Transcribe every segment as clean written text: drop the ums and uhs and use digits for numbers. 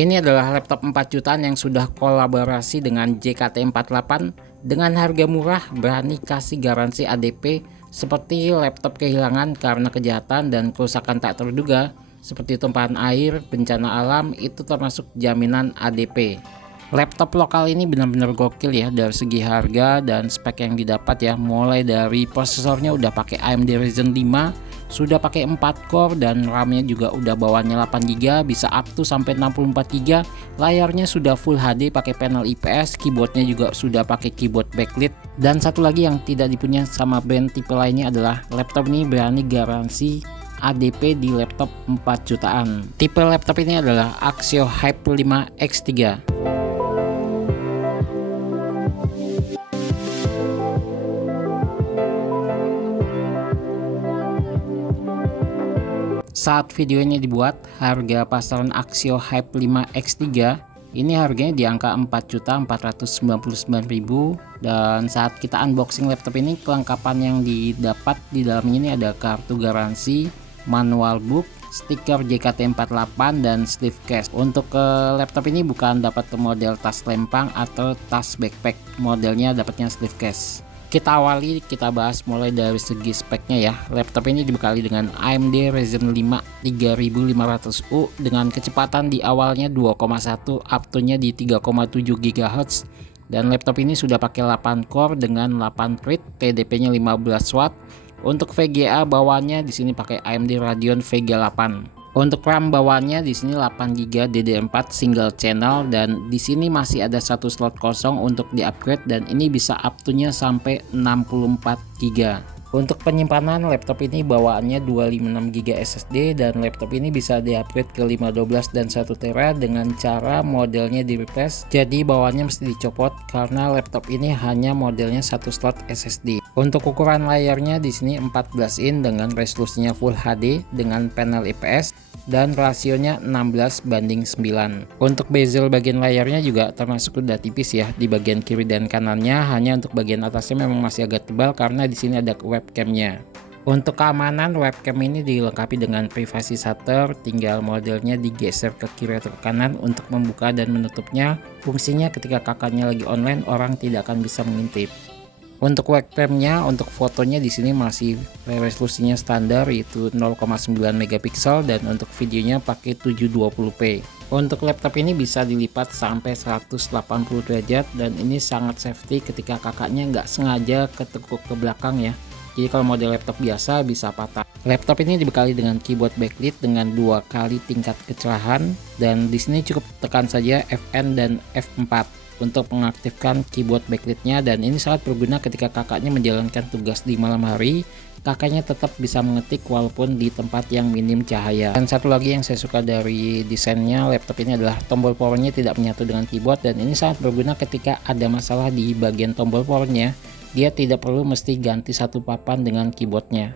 Ini adalah laptop 4 jutaan yang sudah kolaborasi dengan JKT48 dengan harga murah, berani kasih garansi ADP seperti laptop kehilangan karena kejahatan dan kerusakan tak terduga seperti tumpahan air, bencana alam, itu termasuk jaminan ADP. Laptop lokal ini benar-benar gokil ya dari segi harga dan spek yang didapat ya. Mulai dari prosesornya udah pakai AMD Ryzen 5, sudah pakai 4 core dan RAM-nya juga udah bawaannya 8GB, bisa up to sampai 64GB. Layarnya sudah Full HD pakai panel IPS, keyboardnya juga sudah pakai keyboard backlit. Dan satu lagi yang tidak dipunya sama brand tipe lainnya adalah laptop ini berani garansi ADP di laptop 4 jutaan. Tipe laptop ini adalah Axio Hype 5 X3. Saat video ini dibuat, harga pasaran Axio Hype 5 X3 ini harganya di angka 4.499.000, dan saat kita unboxing laptop ini, kelengkapan yang didapat di dalamnya ini ada kartu garansi, manual book, stiker JKT48 dan sleeve case. Untuk laptop ini bukan dapat model tas lempang atau tas backpack, modelnya dapatnya sleeve case. Kita bahas mulai dari segi speknya ya. Laptop ini dibekali dengan AMD Ryzen 5 3500U dengan kecepatan di awalnya 2,1 up to-nya di 3,7 GHz, dan laptop ini sudah pakai 8 core dengan 8 thread, TDP-nya 15 watt. Untuk VGA bawaannya di sini pakai AMD Radeon Vega 8. Untuk RAM bawaannya di sini 8GB DDR4 single channel, dan di sini masih ada satu slot kosong untuk di-upgrade, dan ini bisa up to-nya sampai 64GB. Untuk penyimpanan, laptop ini bawaannya 256GB SSD, dan laptop ini bisa di-upgrade ke 512 dan 1TB dengan cara modelnya di-replace. Jadi bawaannya mesti dicopot karena laptop ini hanya modelnya satu slot SSD. Untuk ukuran layarnya di sini 14 in dengan resolusinya Full HD dengan panel IPS dan rasionya 16:9. Untuk bezel bagian layarnya juga termasuk udah tipis ya di bagian kiri dan kanannya, hanya untuk bagian atasnya memang masih agak tebal karena di sini ada webcamnya. Untuk keamanan, webcam ini dilengkapi dengan privasi shutter, tinggal modelnya digeser ke kiri atau ke kanan untuk membuka dan menutupnya. Fungsinya ketika kakaknya lagi online, orang tidak akan bisa mengintip. Untuk webcamnya, untuk fotonya di sini masih resolusinya standar yaitu 0,9 megapiksel, dan untuk videonya pakai 720p. Untuk laptop ini bisa dilipat sampai 180 derajat, dan ini sangat safety ketika kakaknya nggak sengaja ketekuk ke belakang ya. Jadi kalau model laptop biasa bisa patah. Laptop ini dibekali dengan keyboard backlit dengan 2 kali tingkat kecerahan, dan di sini cukup tekan saja Fn dan F4 untuk mengaktifkan keyboard backlit-nya, dan ini sangat berguna ketika kakaknya menjalankan tugas di malam hari. Kakaknya tetap bisa mengetik walaupun di tempat yang minim cahaya. Dan satu lagi yang saya suka dari desainnya laptop ini adalah tombol powernya tidak menyatu dengan keyboard, dan ini sangat berguna ketika ada masalah di bagian tombol powernya. Dia tidak perlu mesti ganti satu papan dengan keyboardnya.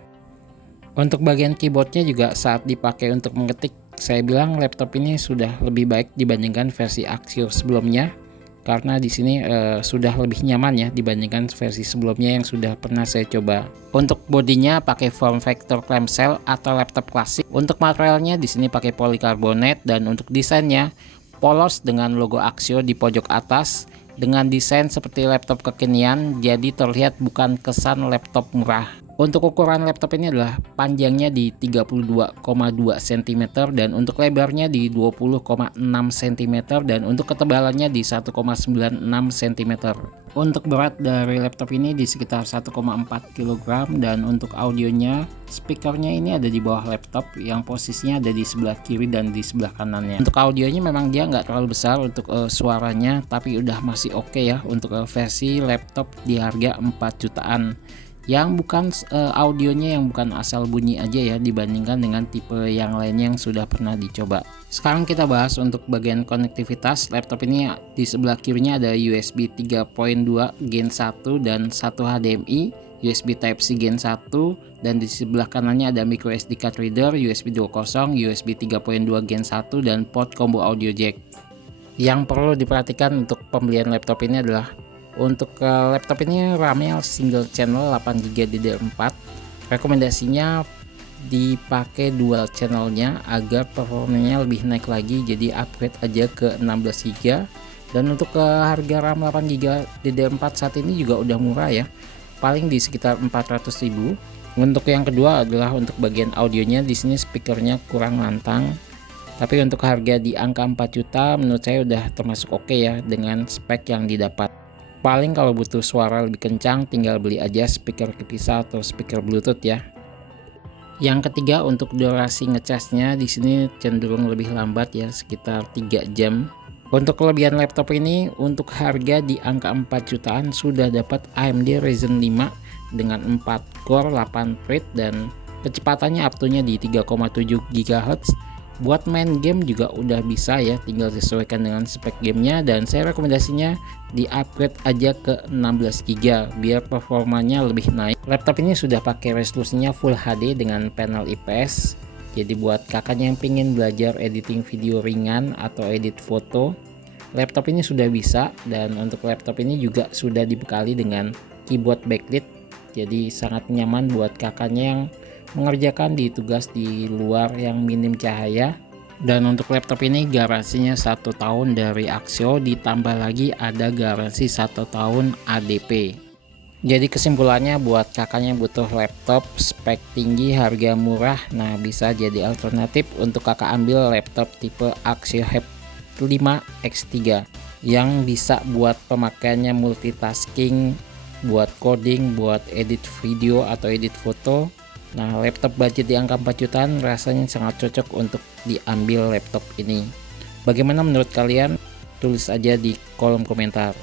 Untuk bagian keyboardnya juga saat dipakai untuk mengetik, saya bilang laptop ini sudah lebih baik dibandingkan versi Axio sebelumnya, karena di sini sudah lebih nyaman ya dibandingkan versi sebelumnya yang sudah pernah saya coba. Untuk bodinya pakai form factor clamshell atau laptop klasik. Untuk materialnya di sini pakai polikarbonat, dan untuk desainnya polos dengan logo Axio di pojok atas dengan desain seperti laptop kekinian, jadi terlihat bukan kesan laptop murah. Untuk ukuran laptop ini adalah panjangnya di 32,2 cm, dan untuk lebarnya di 20,6 cm, dan untuk ketebalannya di 1,96 cm. Untuk berat dari laptop ini di sekitar 1,4 kg, dan untuk audionya, speakernya ini ada di bawah laptop yang posisinya ada di sebelah kiri dan di sebelah kanannya. Untuk audionya memang dia nggak terlalu besar untuk suaranya, tapi udah masih oke ya untuk versi laptop di harga 4 jutaan. Yang bukan audionya yang bukan asal bunyi aja ya dibandingkan dengan tipe yang lainnya yang sudah pernah dicoba. Sekarang kita bahas untuk bagian konektivitas. Laptop ini di sebelah kirinya ada USB 3.2 Gen 1 dan 1 HDMI, USB Type-C Gen 1, dan di sebelah kanannya ada micro SD card reader, USB 2.0, USB 3.2 Gen 1, dan port combo audio jack. Yang perlu diperhatikan untuk pembelian laptop ini adalah untuk laptop ini RAM-nya single channel 8GB DDR4. Rekomendasinya dipakai dual channelnya agar performanya lebih naik lagi, jadi upgrade aja ke 16 GB. Dan untuk ke harga RAM 8 GB DDR4 saat ini juga udah murah ya, paling di sekitar 400.000. Untuk yang kedua adalah untuk bagian audionya, di sini speakernya kurang lantang, tapi untuk harga di angka 4 juta menurut saya udah termasuk oke ya dengan spek yang didapat. Paling kalau butuh suara lebih kencang tinggal beli aja speaker kepisah atau speaker Bluetooth ya. Yang ketiga untuk durasi ngecasnya di sini cenderung lebih lambat ya, sekitar 3 jam. Untuk kelebihan laptop ini, untuk harga di angka 4 jutaan sudah dapat AMD Ryzen 5 dengan 4 core 8 thread dan kecepatannya up to-nya di 3,7 GHz. Buat main game juga udah bisa ya, tinggal disesuaikan dengan spek gamenya, dan saya rekomendasinya di upgrade aja ke 16 GB biar performanya lebih naik. Laptop ini sudah pakai resolusinya Full HD dengan panel IPS, jadi buat kakaknya yang pingin belajar editing video ringan atau edit foto, laptop ini sudah bisa. Dan untuk laptop ini juga sudah dibekali dengan keyboard backlit, jadi sangat nyaman buat kakaknya yang mengerjakan di tugas di luar yang minim cahaya. Dan untuk laptop ini garansinya 1 tahun dari Axio, ditambah lagi ada garansi 1 tahun ADP. Jadi kesimpulannya buat kakaknya butuh laptop spek tinggi harga murah, nah bisa jadi alternatif untuk kakak ambil laptop tipe Axio Hep 5 X3 yang bisa buat pemakaiannya multitasking, buat coding, buat edit video atau edit foto. Nah, laptop budget di angka 4 jutaan rasanya sangat cocok untuk diambil laptop ini. Bagaimana menurut kalian? Tulis aja di kolom komentar.